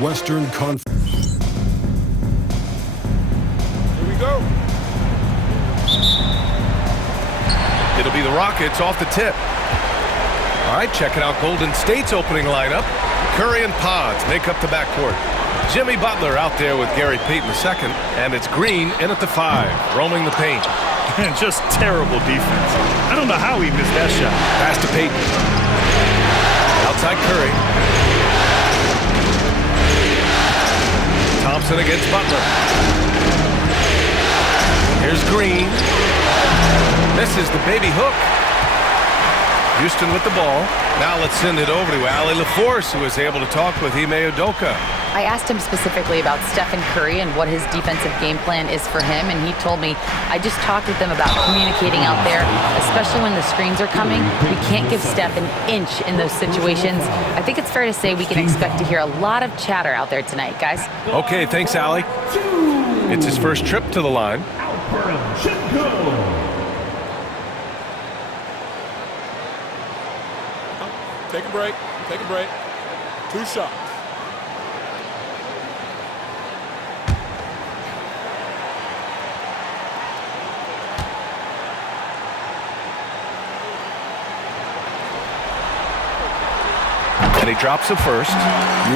Western Conference. Here we go. It'll be the Rockets off the tip. All right, checking out Golden State's opening lineup. Curry and Pods make up the backcourt. Jimmy Butler out there with Gary Payton II, and it's Green in at the 5, roaming the paint. And just terrible defense. I don't know how he missed that shot. Pass to Payton. Outside Curry. Thompson against Butler. Here's Green. Misses the baby hook. Houston with the ball. Now let's send it over to Allie LaForce, who was able to talk with Ime Udoka. I asked him specifically about Stephen Curry and what his defensive game plan is for him, and he told me, I just talked with them about communicating out there, especially when the screens are coming. We can't give Steph an inch in those situations. I think it's fair to say we can expect to hear a lot of chatter out there tonight, guys. Okay, thanks, Allie. It's his first trip to the line. Take a break. Take a break. 2 shots. And he drops the first.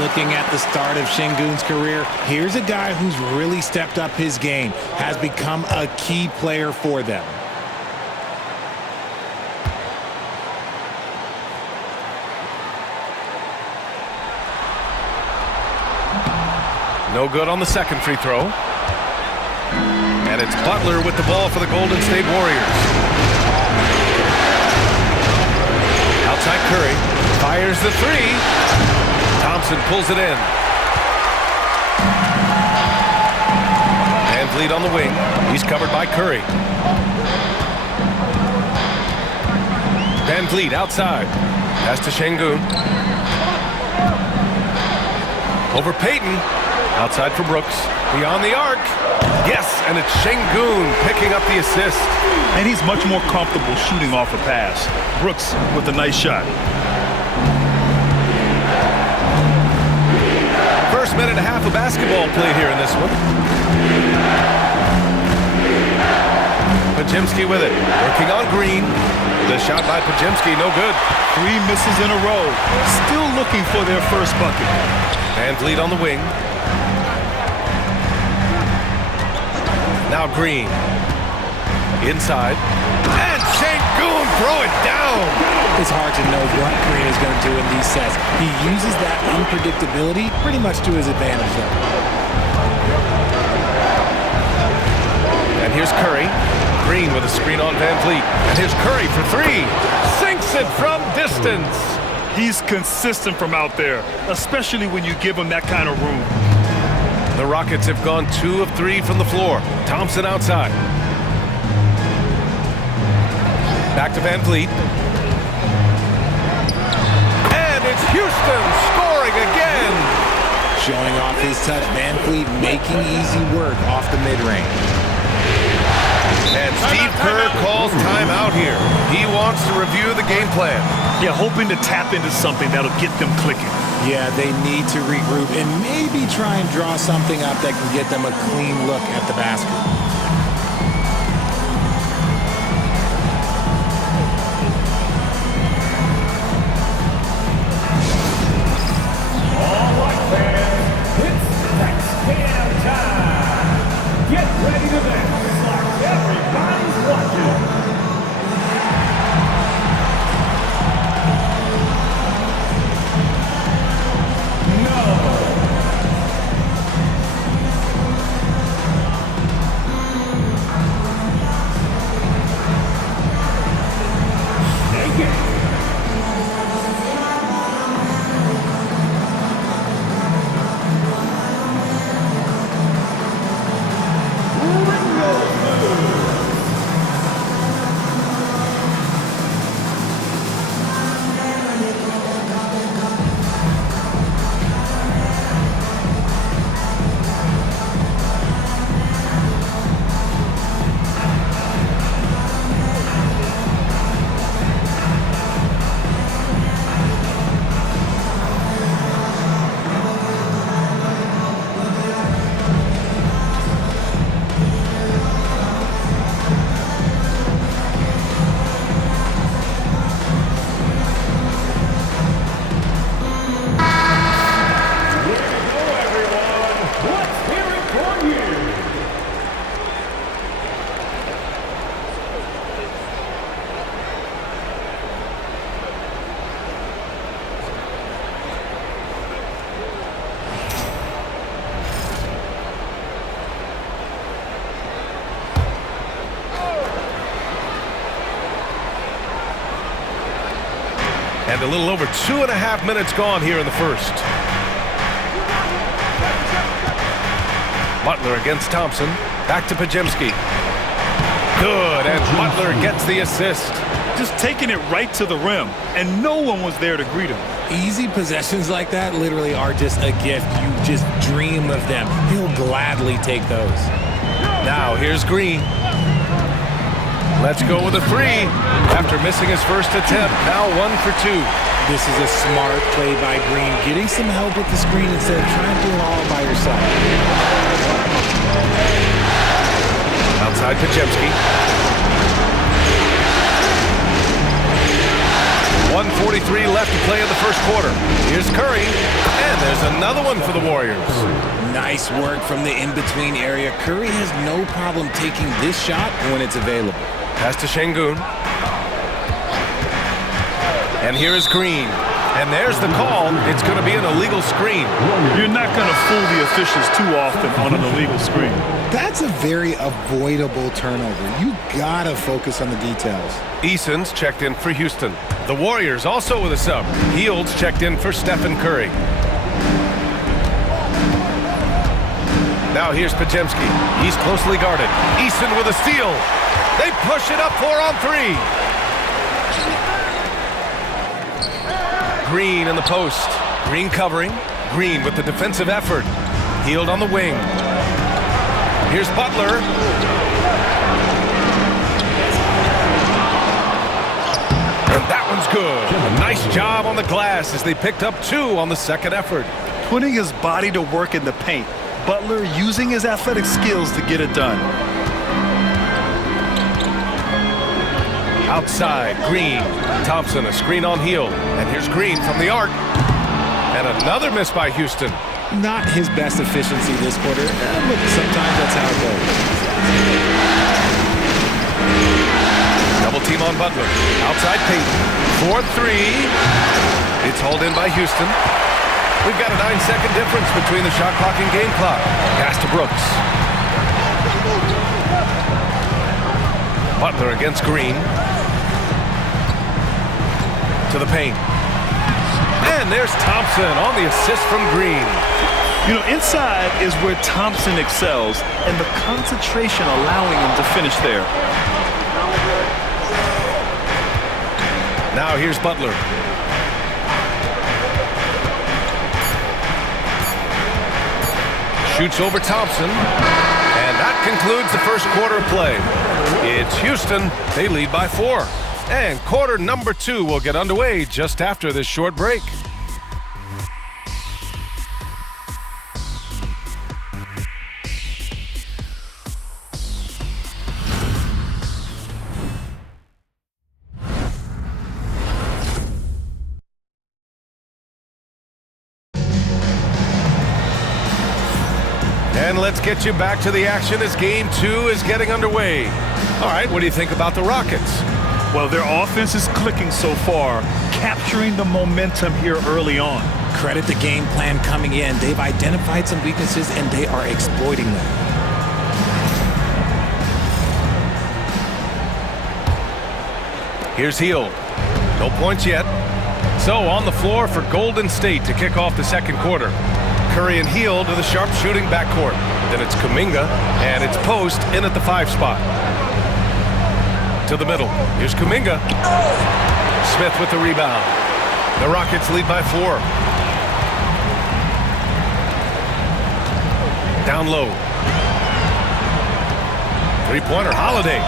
Looking at the start of Şengün's career, here's a guy who's really stepped up his game, has become a key player for them. No good on the second free throw. And it's Butler with the ball for the Golden State Warriors. Outside Curry. Fires the 3. Thompson pulls it in. VanVleet on the wing. He's covered by Curry. VanVleet outside. Pass to Şengün. Over Payton. Outside for Brooks. Beyond the arc. Yes, and it's Şengün picking up the assist. And he's much more comfortable shooting off a pass. Brooks with a nice shot. First minute and a half of basketball played here in this one. Podziemski with it. Working on Green. The shot by Podziemski, no good. 3 misses in a row. Still looking for their first bucket. VanVleet on the wing. Now Green. Inside. And Şengün throw it down. It's hard to know what Green is going to do in these sets. He uses that unpredictability pretty much to his advantage, though. And here's Curry. Green with a screen on VanVleet. And here's Curry for 3. Sinks it from distance. He's consistent from out there, especially when you give him that kind of room. The Rockets have gone 2 of 3 from the floor. Thompson outside. Back to VanVleet. And it's Houston scoring again. Showing off his touch, VanVleet making easy work off the mid-range. And Steve Kerr calls timeout here. He wants to review the game plan. Yeah, hoping to tap into something that'll get them clicking. Yeah, they need to regroup and maybe try and draw something up that can get them a clean look at the basket. All right, fans, it's next game time. Get ready to dance like everybody's watching. And a little over 2.5 minutes gone here in the first. Butler against Thompson. Back to Podziemski. Good, and Butler gets the assist. Just taking it right to the rim, and no one was there to greet him. Easy possessions like that literally are just a gift. You just dream of them. He'll gladly take those. Now here's Green. Let's go with a three. After missing his first attempt, now 1 for 2. This is a smart play by Green, getting some help with the screen instead of trying to do it all by yourself. Outside Podziemski. 1:43 left to play in the first quarter. Here's Curry, and there's another one for the Warriors. Nice work from the in-between area. Curry has no problem taking this shot when it's available. Pass to Şengün. And here is Green. And there's the call. It's going to be an illegal screen. You're not going to fool the officials too often on an illegal screen. That's a very avoidable turnover. You gotta focus on the details. Eason's checked in for Houston. The Warriors also with a sub. Hields checked in for Stephen Curry. Now here's Podziemski. He's closely guarded. Eason with a steal. They push it up 4 on 3. Green in the post. Green covering. Green with the defensive effort. Hield on the wing. Here's Butler. And that one's good. A nice job on the glass as they picked up 2 on the second effort. Putting his body to work in the paint. Butler using his athletic skills to get it done. Outside, Green. Thompson, a screen on Hield. And here's Green from the arc. And another miss by Houston. Not his best efficiency this quarter, but sometimes that's how it goes. Double team on Butler. Outside Payton. 4-3. It's hauled in by Houston. We've got a 9-second difference between the shot clock and game clock. Pass to Brooks. Butler against Green. To the paint. And there's Thompson on the assist from Green. You know, inside is where Thompson excels, and the concentration allowing him to finish there. Now here's Butler. Shoots over Thompson. And that concludes the first quarter of play. It's Houston. They lead by 4. And quarter number 2 will get underway just after this short break. And let's get you back to the action as game 2 is getting underway. All right, what do you think about the Rockets? Well, their offense is clicking so far, capturing the momentum here early on. Credit the game plan coming in. They've identified some weaknesses, and they are exploiting them. Here's Hield. No points yet. So on the floor for Golden State to kick off the second quarter. Curry and Hield to the sharp shooting backcourt. Then it's Kuminga, and it's Post in at the 5 spot. To the middle. Here's Kuminga. Smith with the rebound. The Rockets lead by 4. Down low. Three-pointer, Holiday.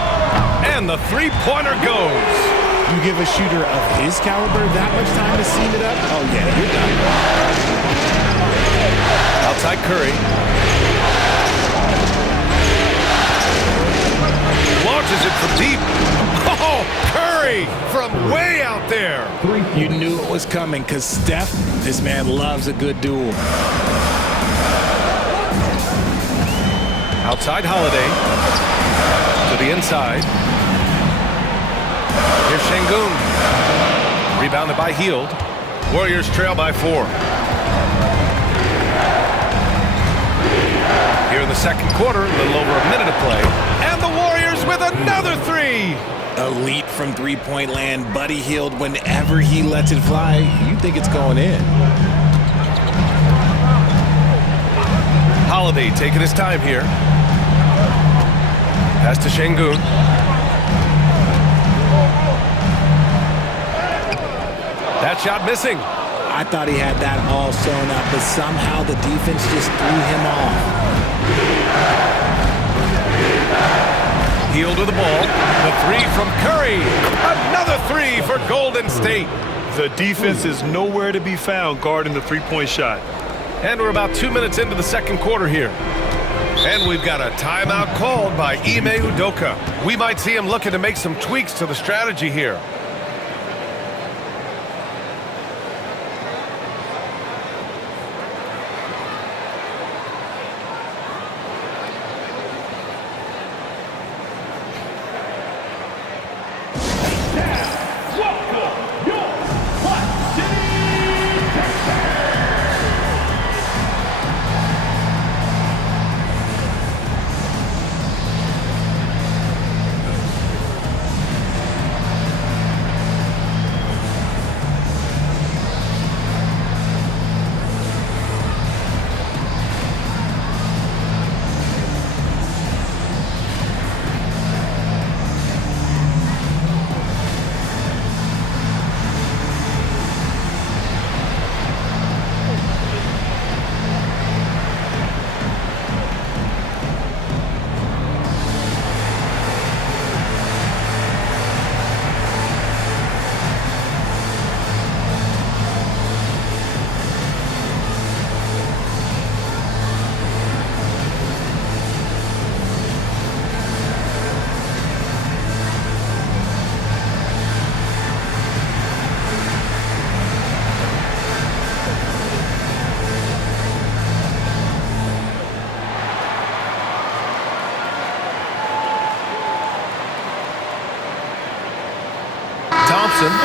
And the three-pointer goes. You give a shooter of his caliber that much time to seam it up? Oh, yeah, you're done. Outside Curry. Launches it from deep. Oh, Curry from way out there. You knew it was coming because Steph, this man loves a good duel. Outside Holiday. To the inside. Here's Şengün. Rebounded by Hield. Warriors trail by 4. Here in the second quarter, a little over a minute to play. And the Warriors with another three. Elite from three-point land. Buddy Hield, whenever he lets it fly, you think it's going in. Holiday taking his time here. Pass to Şengün. That shot missing. I thought he had that all sewn up, but somehow the defense just threw him off. Hield with the ball. The three from Curry. Another three for Golden State. The defense is nowhere to be found guarding the three-point shot. And we're about 2 minutes into the second quarter here. And we've got a timeout called by Ime Udoka. We might see him looking to make some tweaks to the strategy here.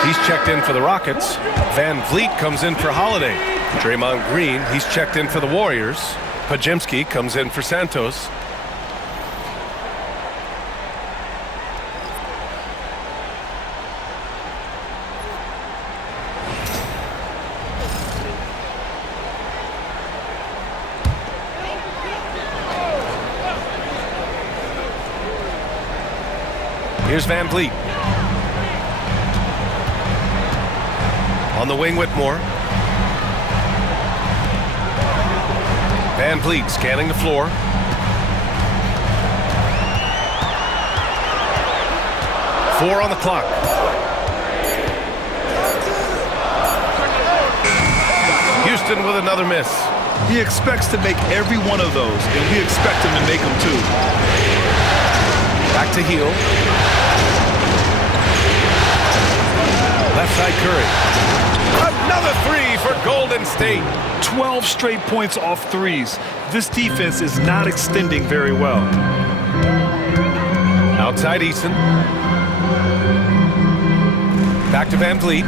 He's checked in for the Rockets. Van Vliet comes in for Holiday. Draymond Green, he's checked in for the Warriors. Podziemski comes in for Santos. Here's Van Vliet. On the wing, Whitmore. Van Vliet scanning the floor. Four on the clock. Houston with another miss. He expects to make every one of those, and we expect him to make them too. Back to Hield. Left side Curry. Another three for Golden State. 12 straight points off threes. This defense is not extending very well. Outside Eason. Back to Van Vliet.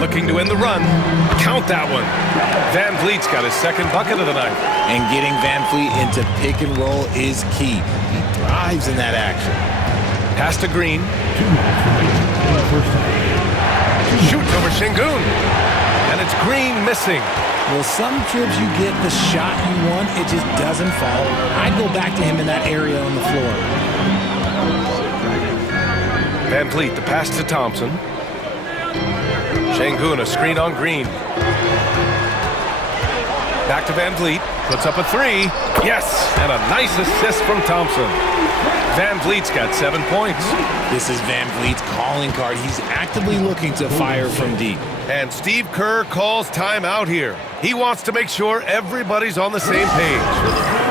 Looking to end the run. Count that one. Van Vliet's got his second bucket of the night. And getting Van Vliet into pick and roll is key. He thrives in that action. Pass to Green. Shoots over Şengün. And it's Green missing. Well, some trips you get the shot you want, it just doesn't fall. I'd go back to him in that area on the floor. Van Vliet, the pass to Thompson. Şengün, a screen on Green. Back to Van Vliet. Puts up a three. Yes! And a nice assist from Thompson. Van Vliet's got 7 points. This is Van Vliet's calling card. He's actively looking to fire from deep. And Steve Kerr calls timeout here. He wants to make sure everybody's on the same page.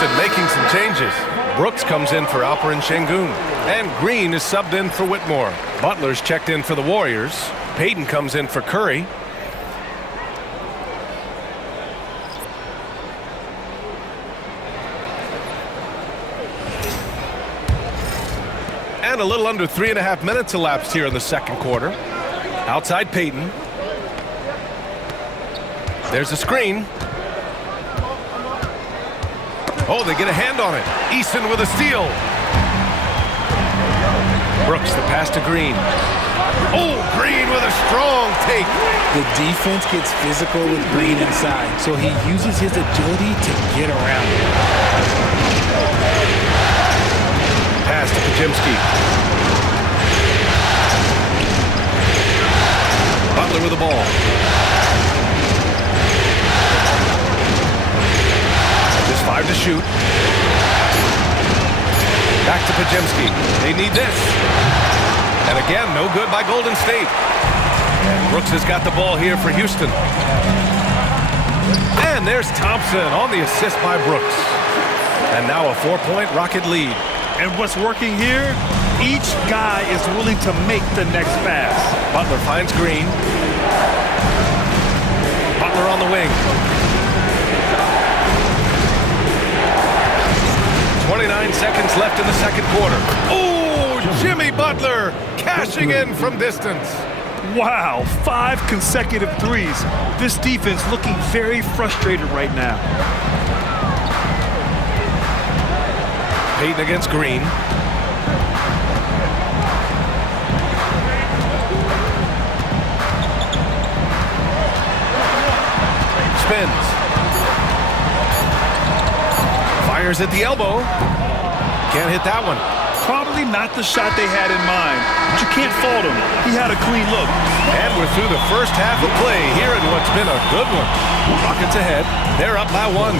Houston making some changes. Brooks comes in for Alperen Şengün. And Green is subbed in for Whitmore. Butler's checked in for the Warriors. Payton comes in for Curry. And a little under 3.5 minutes elapsed here in the second quarter. Outside Payton. There's a screen. Oh, they get a hand on it. Easton with a steal. Brooks, the pass to Green. Oh, Green with a strong take. The defense gets physical with Green inside, so he uses his agility to get around it. Pass to Podziemski. Butler with the ball. Just 5 to shoot. Back to Podziemski. They need this. And again, no good by Golden State. And Brooks has got the ball here for Houston. And there's Thompson on the assist by Brooks. And now a 4-point Rocket lead. And what's working here? Each guy is willing to make the next pass. Butler finds Green. Butler on the wing. 29 seconds left in the second quarter. Oh, Jimmy Butler cashing in from distance. Wow, 5 consecutive threes. This defense looking very frustrated right now. Payton against Green. Spins. Fires at the elbow. Can't hit that one. Probably not the shot they had in mind, but you can't fault him. He had a clean look. And we're through the first half of play here in what's been a good one. Rockets ahead. They're up by 1.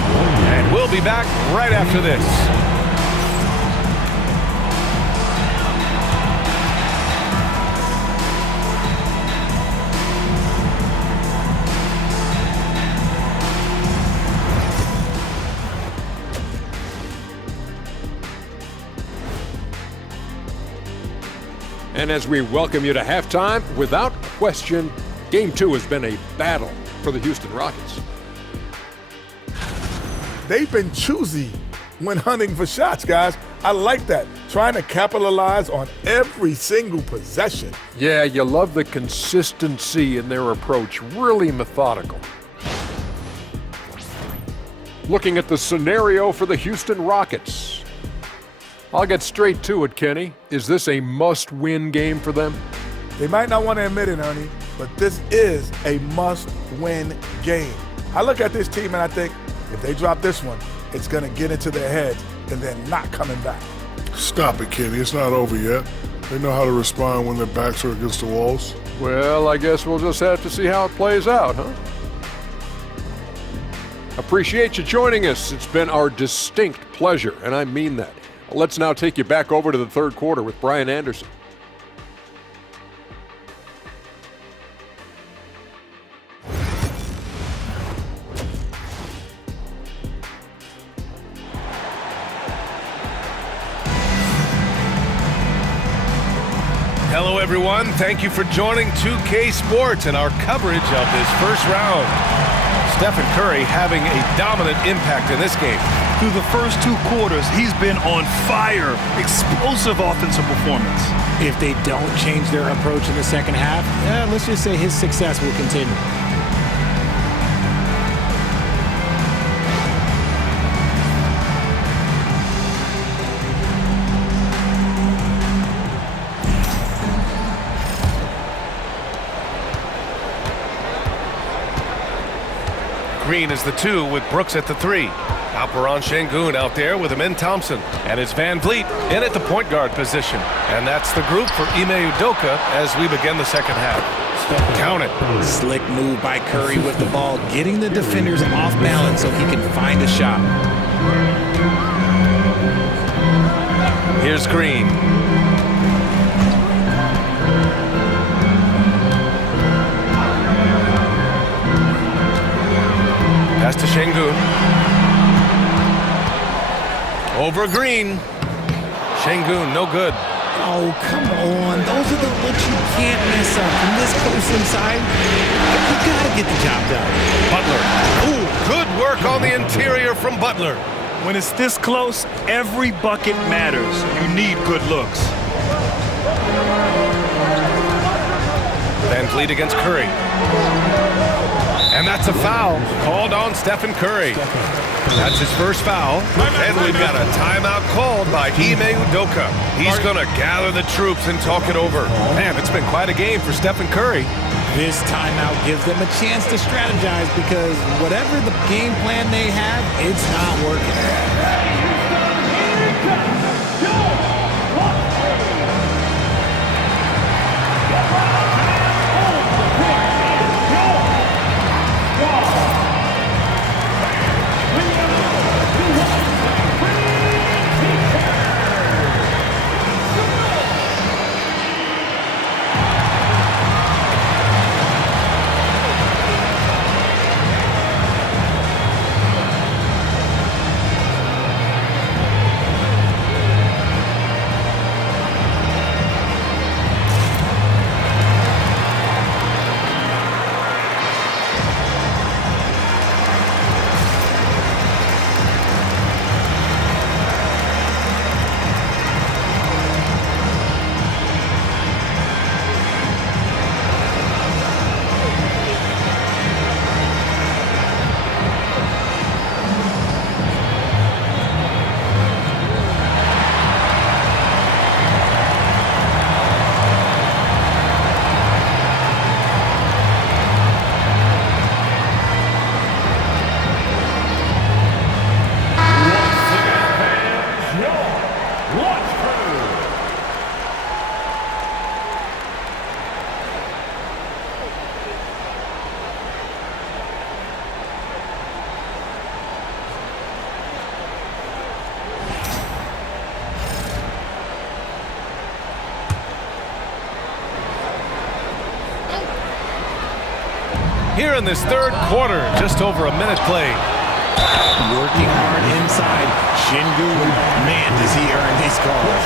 And we'll be back right after this. And as we welcome you to halftime, without question, Game 2 has been a battle for the Houston Rockets. They've been choosy when hunting for shots, guys. I like that. Trying to capitalize on every single possession. Yeah, you love the consistency in their approach, really methodical. Looking at the scenario for the Houston Rockets. I'll get straight to it, Kenny. Is this a must-win game for them? They might not want to admit it, Ernie, but this is a must-win game. I look at this team and I think if they drop this one, it's going to get into their heads and then not coming back. Stop it, Kenny. It's not over yet. They know how to respond when their backs are against the walls. Well, I guess we'll just have to see how it plays out, huh? Appreciate you joining us. It's been our distinct pleasure, and I mean that. Let's now take you back over to the third quarter with Brian Anderson. Hello, everyone. Thank you for joining 2K Sports and our coverage of this first round. Stephen Curry having a dominant impact in this game. Through the first 2 quarters, he's been on fire. Explosive offensive performance. If they don't change their approach in the second half, let's just say his success will continue. Green is the 2 with Brooks at the 3. Alperen Şengün out there with Amin Thompson. And it's Van Vliet in at the point guard position. And that's the group for Ime Udoka as we begin the second half. Count it. Slick move by Curry with the ball, getting the defenders off balance so he can find a shot. Here's Green. Pass to Şengün. over Green. Şengün, no good. Oh, come on. Those are the looks you can't mess up. From this close inside, you gotta get the job done. Butler. Ooh, good work on the interior from Butler. When it's this close, every bucket matters. You need good looks. Van Vliet against Curry. And that's a foul called on Stephen Curry. That's his first foul. And we've got a timeout called by Ime Udoka. He's going to gather the troops and talk it over. Man, it's been quite a game for Stephen Curry. This timeout gives them a chance to strategize because whatever the game plan they have, it's not working. Here in this third quarter, just over a minute played. Working hard inside. Şengün, man, does he earn these calls.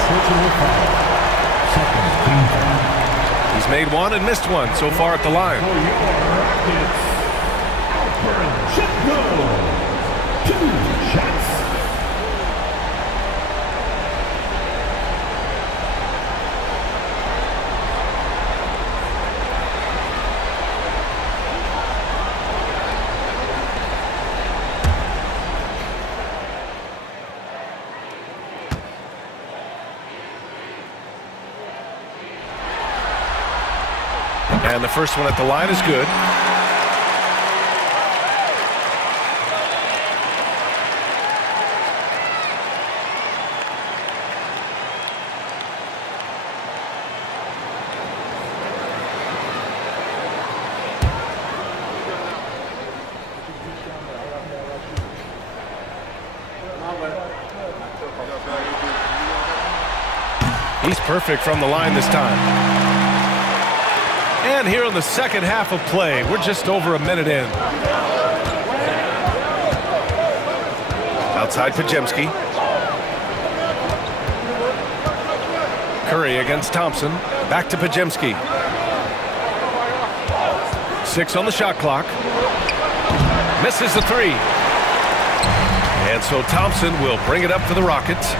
He's made one and missed one so far at the line. And the first one at the line is good. He's perfect from the line this time. And here in the second half of play, we're just over a minute in. Outside Podziemski. Curry against Thompson. Back to Podziemski. 6 on the shot clock. Misses the three. And so Thompson will bring it up for the Rockets.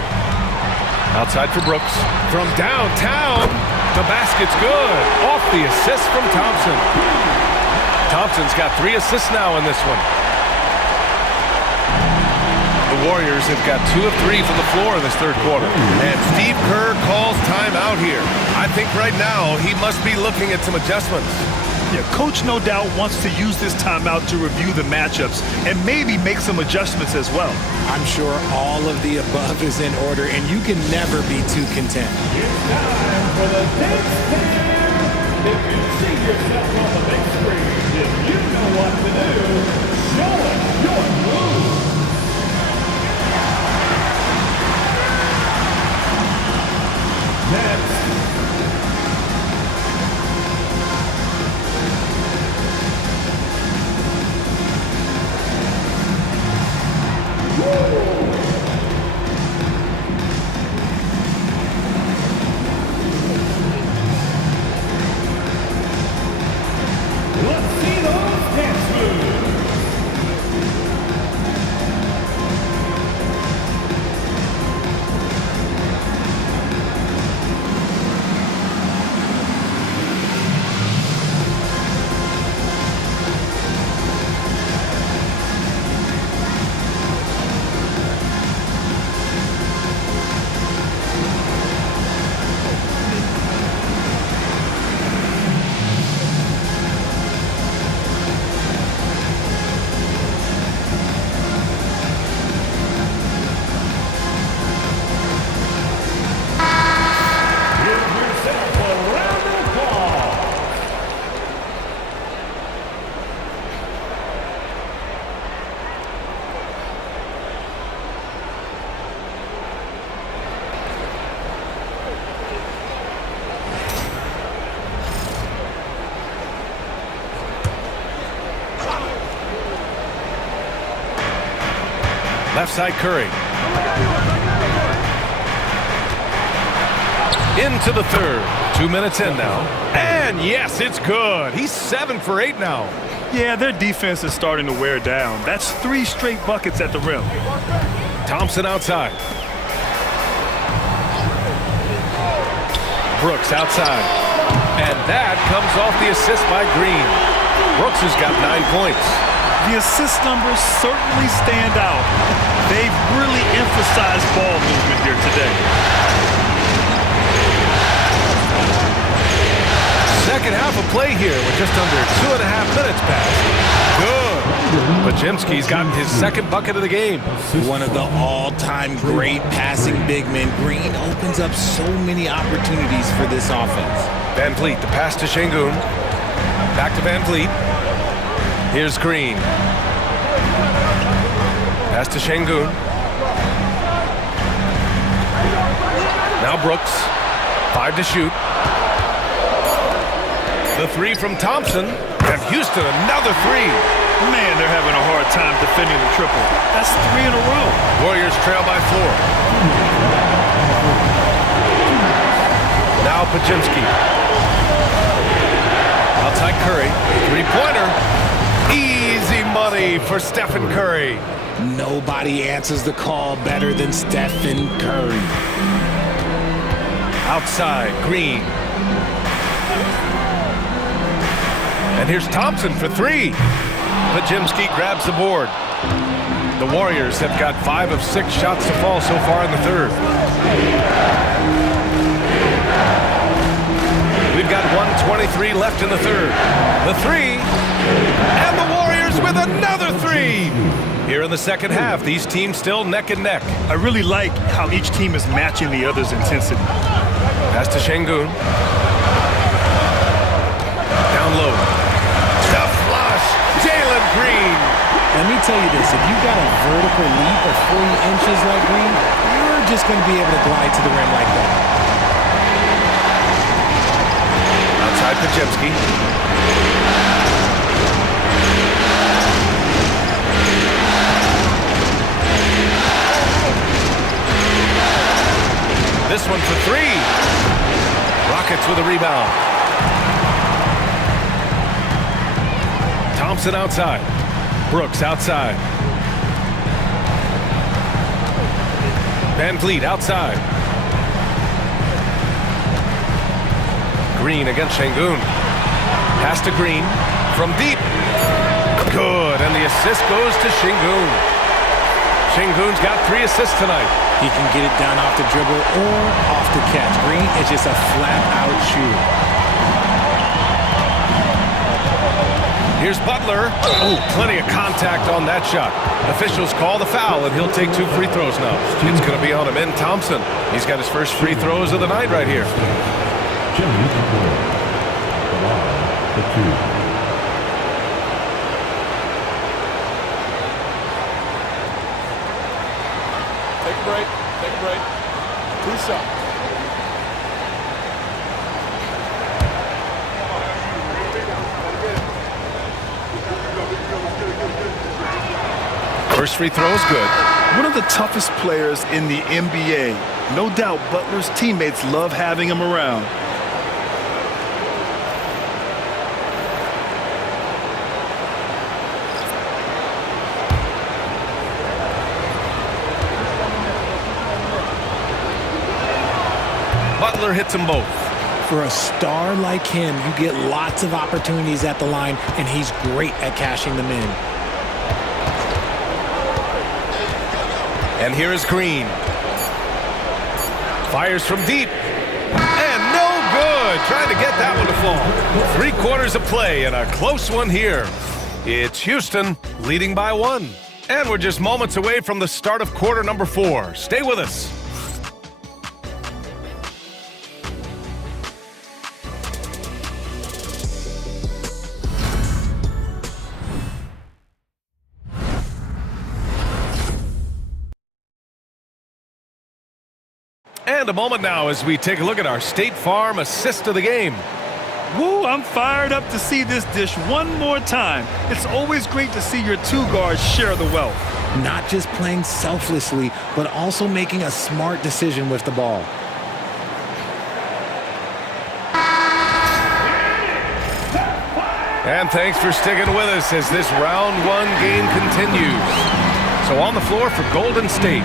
Outside for Brooks. From downtown. The basket's good. Off the assist from Thompson. Thompson's got 3 assists now in this one. The Warriors have got 2 of 3 from the floor in this third quarter. And Steve Kerr calls timeout here. I think right now he must be looking at some adjustments. Yeah, Coach no doubt wants to use this timeout to review the matchups and maybe make some adjustments as well. I'm sure all of the above is in order, and you can never be too content. It's time for the next time. If you see yourself on the big screen, then you know what to do. Show us your move. Next. Let's see those dance moves. Left side Curry. Into the third. 2 minutes in now. And yes, it's good. He's 7 for 8 now. Yeah, their defense is starting to wear down. That's 3 straight buckets at the rim. Thompson outside. Brooks outside. And that comes off the assist by Green. Brooks has got 9 points. The assist numbers certainly stand out. They've really emphasized ball movement here today. Second half of play here with just under 2.5 minutes passed. Good. Podziemski's gotten his second bucket of the game. One of the all-time great passing big men. Green opens up so many opportunities for this offense. Van Vliet, the pass to Şengün. Back to Van Vliet. Here's Green. Pass to Şengün. Now Brooks. 5 to shoot. The 3 from Thompson. And Houston, another 3. Man, they're having a hard time defending the triple. That's 3 in a row. Warriors trail by 4. Now Podziemski. Outside Curry. 3-pointer. Easy money for Stephen Curry. Nobody answers the call better than Stephen Curry. Outside, Green. And here's Thompson for 3. Podziemski grabs the board. The Warriors have got 5 of 6 shots to fall so far in the third. We've got 1:23 left in the third. The 3. And the Warriors with another 3. Here in the second half, these teams still neck and neck. I really like how each team is matching the other's intensity. Pass to Şengün. Down low. The flush. Jalen Green. Let me tell you this, if you got a vertical leap of 40 inches like Green, you're just going to be able to glide to the rim like that. Outside Podziemski. This one for 3. Rockets with a rebound. Thompson outside. Brooks outside. Van Vliet outside. Green against Şengün. Pass to Green from deep. Good, and the assist goes to Şengün. Şengün's got 3 assists tonight. He can get it done off the dribble or off the catch. Green is just a flat-out shooter. Here's Butler. Oh, plenty of contact on that shot. Officials call the foul, and he'll take 2 free throws now. It's going to be on him in Thompson. He's got his first free throws of the night right here. Jimmy Butler. The 2. Take a break. Take a break. 2 shots. First free throw is good. One of the toughest players in the NBA. No doubt Butler's teammates love having him around. Butler hits them both. For a star like him, you get lots of opportunities at the line, and he's great at cashing them in. And here is Green. Fires from deep. And no good. Trying to get that one to fall. 3 quarters of play and a close one here. It's Houston leading by 1. And we're just moments away from the start of quarter number 4. Stay with us. And a moment now as we take a look at our State Farm assist of the game. Woo, I'm fired up to see this dish one more time. It's always great to see your 2 guards share the wealth. Not just playing selflessly, but also making a smart decision with the ball. And thanks for sticking with us as this round 1 game continues. So on the floor for Golden State,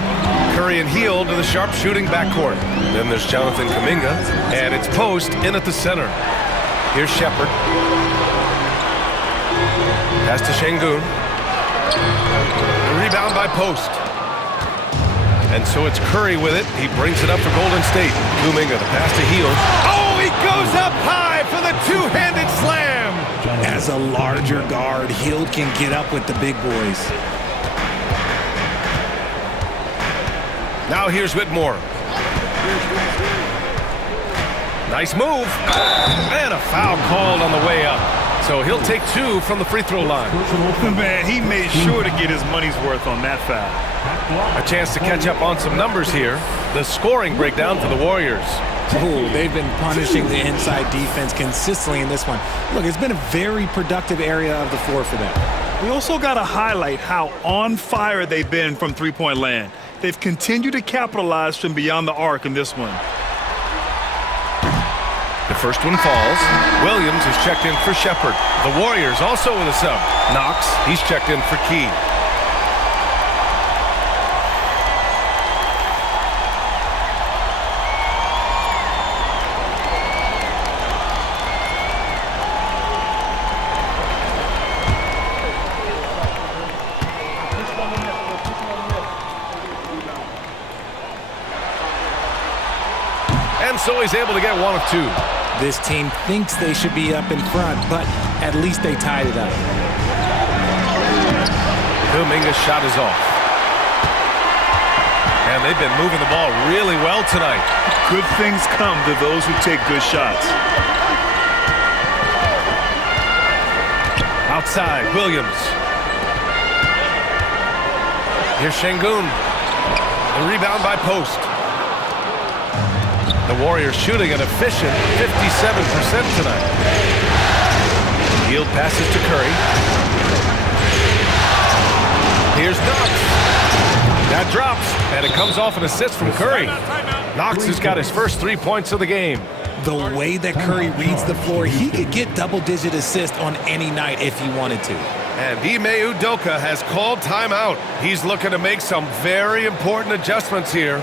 Curry and Hield to the sharpshooting backcourt. Then there's Jonathan Kuminga, and it's Post in at the center. Here's Shepherd. Pass to Şengün. The rebound by Post. And so it's Curry with it. He brings it up for Golden State. Kuminga, the pass to Hield. Oh, he goes up high for the 2-handed slam. As a larger guard, Hield can get up with the big boys. Now here's Whitmore. Nice move. And a foul called on the way up. So he'll take 2 from the free throw line. Man, he made sure to get his money's worth on that foul. A chance to catch up on some numbers here. The scoring breakdown for the Warriors. Oh, they've been punishing the inside defense consistently in this one. Look, it's been a very productive area of the floor for them. We also got to highlight how on fire they've been from three-point land. They've continued to capitalize from beyond the arc in this one. The first one falls. Williams is checked in for Shepherd. The Warriors also with a sub. Knox, he's checked in for Key. And so he's able to get 1 of 2. This team thinks they should be up in front, but at least they tied it up. Kuminga's shot is off. And they've been moving the ball really well tonight. Good things come to those who take good shots. Outside, Williams. Here's Şengün. The rebound by Post. The Warriors shooting an efficient 57% tonight. Hield passes to Curry. Here's Knox. That drops, and it comes off an assist from Curry. Knox has got his first 3 points of the game. The way that Curry reads the floor, he could get double-digit assists on any night if he wanted to. And Ime Udoka has called timeout. He's looking to make some very important adjustments here.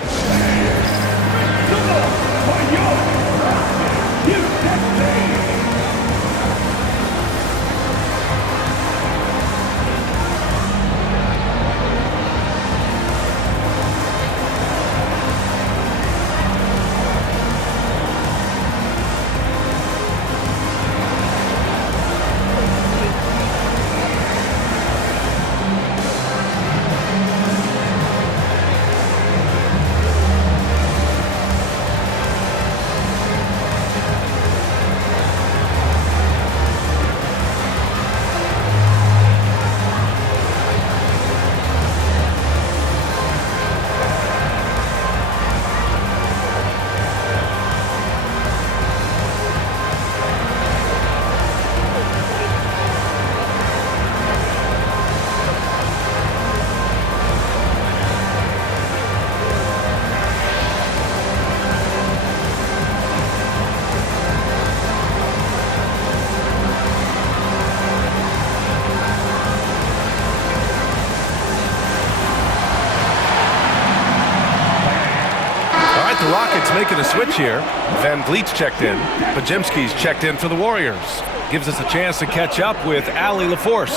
the Rockets making a switch here. Van Vliet's checked in. Podziemski's checked in for the Warriors. Gives us a chance to catch up with Allie LaForce.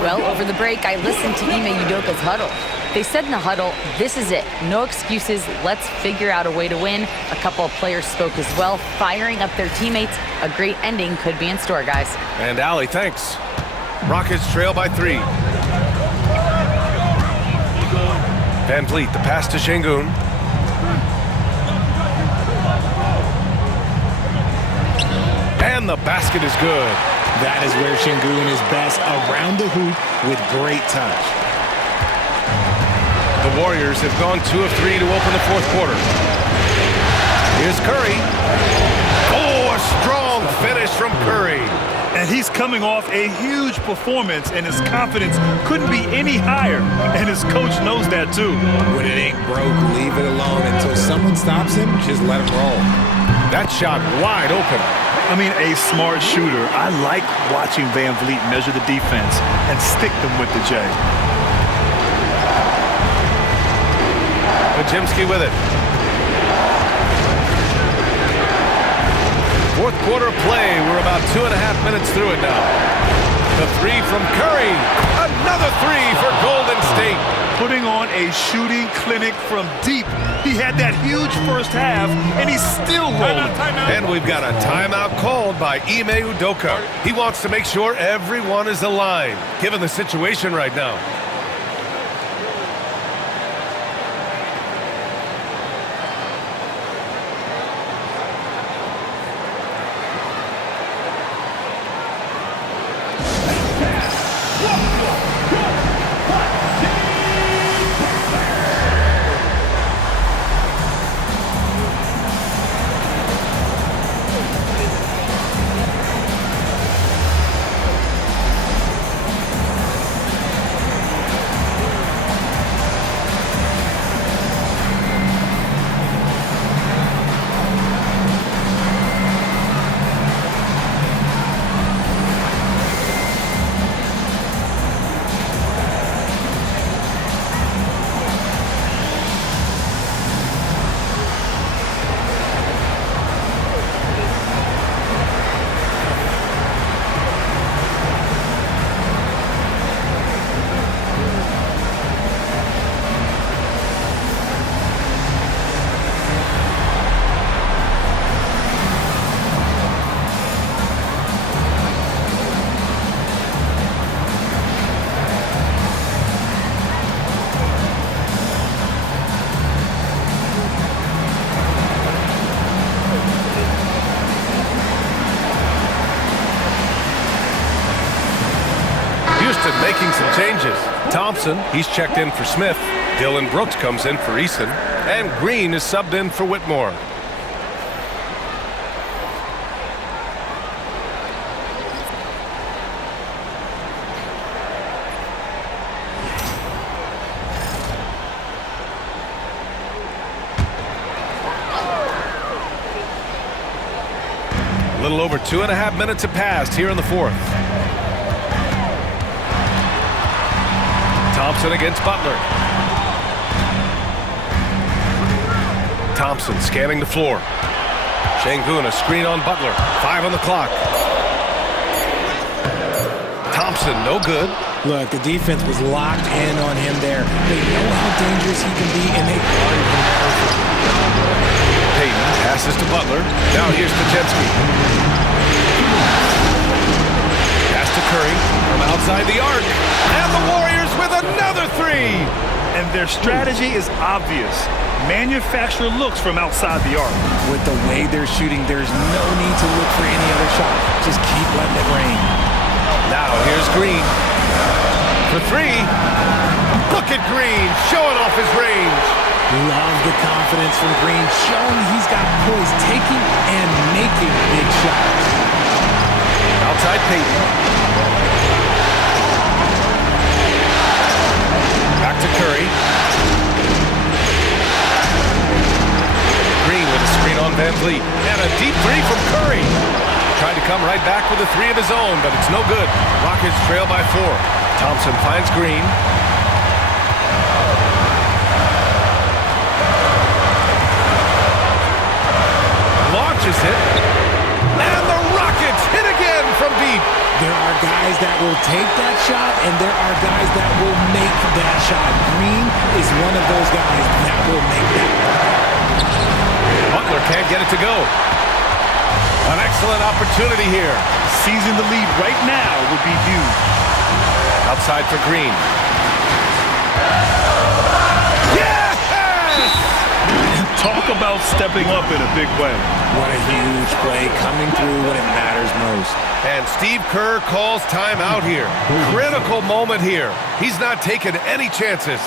Well, over the break, I listened to Ime Udoka's huddle. They said in the huddle, this is it. No excuses. Let's figure out a way to win. A couple of players spoke as well, firing up their teammates. A great ending could be in store, guys. And Allie, thanks. Rockets trail by 3. Van Vliet, the pass to Şengün. And the basket is good. That is where Şengün is best, around the hoop with great touch. The Warriors have gone 2 of 3 to open the fourth quarter. Here's Curry. Oh, a strong finish from Curry. And he's coming off a huge performance, and his confidence couldn't be any higher. And his coach knows that, too. When it ain't broke, leave it alone. Until someone stops him, just let him roll. That shot wide open. I mean, a smart shooter. I like watching Van Vliet measure the defense and stick them with the J. Podziemski with it. Fourth quarter play. We're about 2.5 minutes through it now. The 3 from Curry. Another 3 for Golden State. Putting on a shooting clinic from deep. He had that huge first half, and he's still rolling. And we've got a timeout called by Ime Udoka. He wants to make sure everyone is aligned, given the situation right now. Making some changes. Thompson, he's checked in for Smith. Dylan Brooks comes in for Eason. And Green is subbed in for Whitmore. A little over 2.5 minutes have passed here in the fourth. Thompson against Butler. Thompson scanning the floor. Şengün, a screen on Butler. 5 on the clock. Thompson, no good. Look, the defense was locked in on him there. They know how dangerous he can be, and they guarded him perfectly. Payton passes to Butler. Now here's Podziemski. Pass to Curry from outside the arc. And the Warriors with another 3. And their strategy is obvious. Manufacture looks from outside the arc. With the way they're shooting, there's no need to look for any other shot. Just keep letting it rain. Now here's Green. For 3. Look at Green showing off his range. Love the confidence from Green, showing he's got poise, taking and making big shots. Outside Payton. Back to Curry. Green with a screen on Van Vliet. And a deep 3 from Curry. Tried to come right back with a 3 of his own, but it's no good. Rockets trail by 4. Thompson finds Green. catches it. And the Rockets hit again from deep. There are guys that will take that shot, and there are guys that will make that shot. Green is one of those guys that will make that. Butler can't get it to go. An excellent opportunity here. Seizing the lead right now would be huge. Outside for Green. Yes! Talk about stepping up in a big way. What a huge play coming through when it matters most. And Steve Kerr calls timeout here. Critical moment here. He's not taking any chances.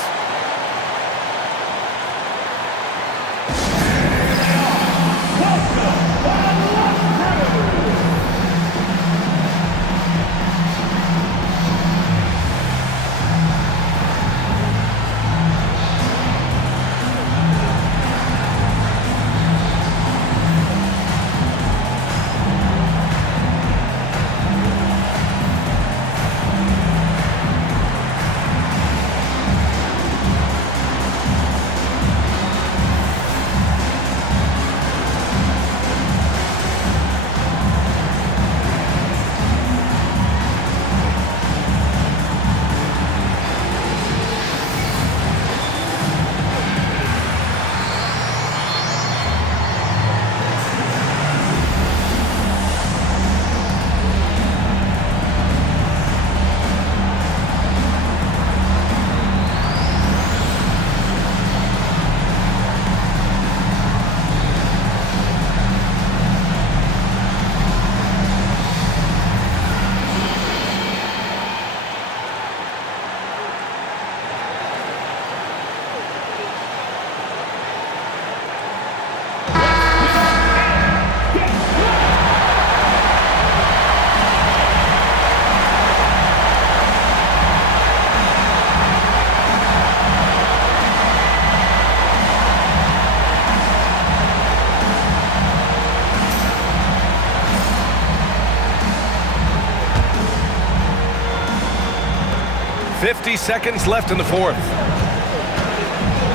.50 seconds left in the fourth.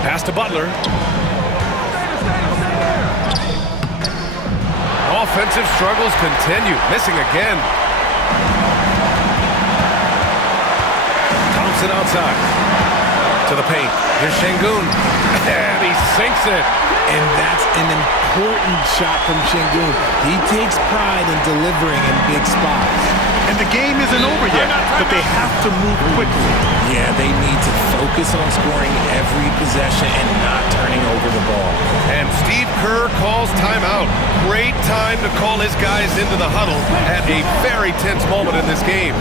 Pass to Butler. Offensive struggles continue. Missing again. Thompson outside. To the paint. Here's Şengün. And he sinks it. And that's an important shot from Şengün. He takes pride in delivering in big spots. And the game isn't over yet, but they have to move quickly. Yeah, they need to focus on scoring every possession and not turning over the ball. And Steve Kerr calls timeout. Great time to call his guys into the huddle at a very tense moment in this game.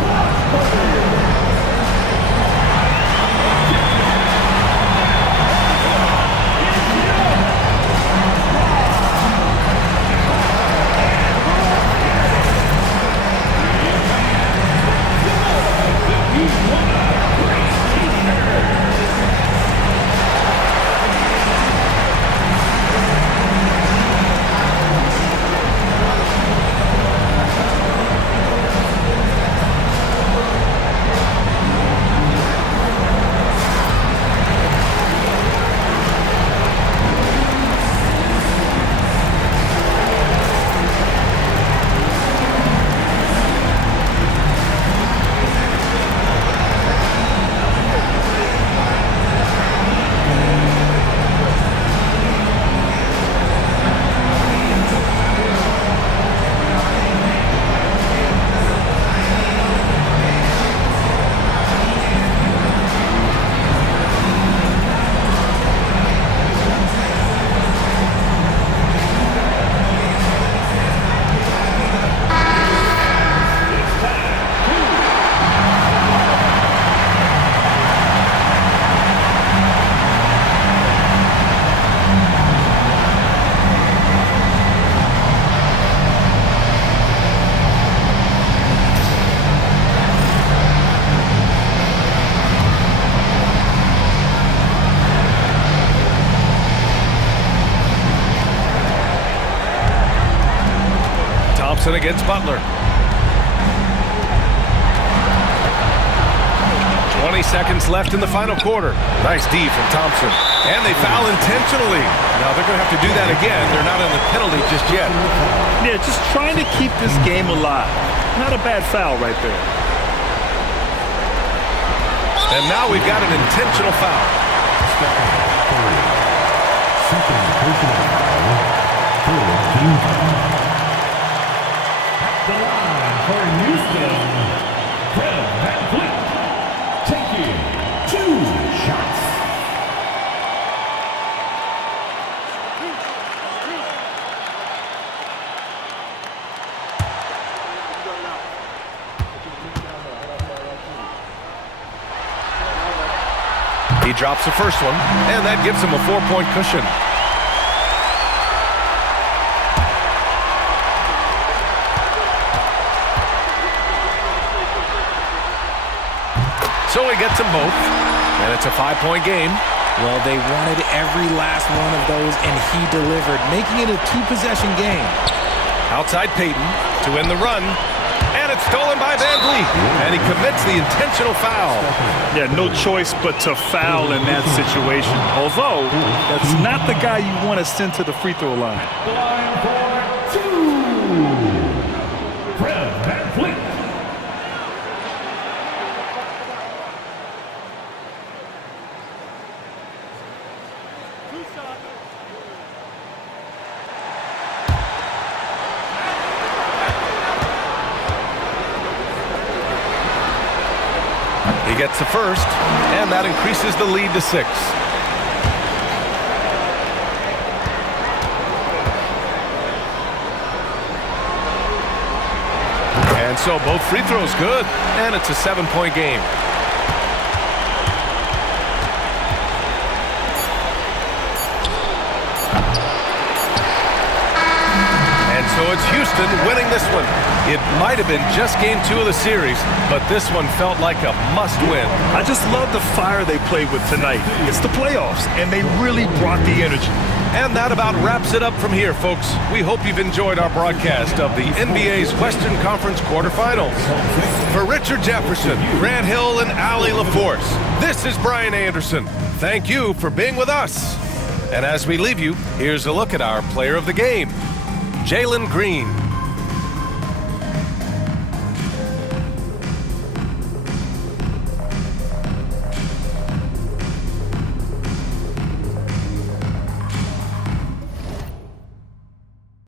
Thompson against Butler. 20 seconds left in the final quarter. Nice D from Thompson. And they foul intentionally. Now they're going to have to do that again. They're not in the penalty just yet. Yeah, just trying to keep this game alive. Not a bad foul right there. And now we've got an intentional foul. At the line for Houston, Fred VanVleet taking 2 shots. He drops the first one, and that gives him a 4-point cushion. So he gets them both, and it's a 5-point game. Well, they wanted every last one of those, and he delivered, making it a 2-possession game. Outside Payton to win the run, and it's stolen by VanVleet, and he commits the intentional foul. Yeah, no choice but to foul in that situation. Although, that's not the guy you want to send to the free throw line. The line for 2, Fred VanVleet. He gets the first, and that increases the lead to 6. And so both free throws good, and it's a 7-point game. So it's Houston winning this one. It might have been just game 2 of the series, but this one felt like a must-win. I just love the fire they played with tonight. It's the playoffs, and they really brought the energy. And that about wraps it up from here, folks. We hope you've enjoyed our broadcast of the NBA's Western Conference quarterfinals. For Richard Jefferson, Grant Hill, and Allie LaForce, this is Brian Anderson. Thank you for being with us. And as we leave you, here's a look at our player of the game, Jalen Green.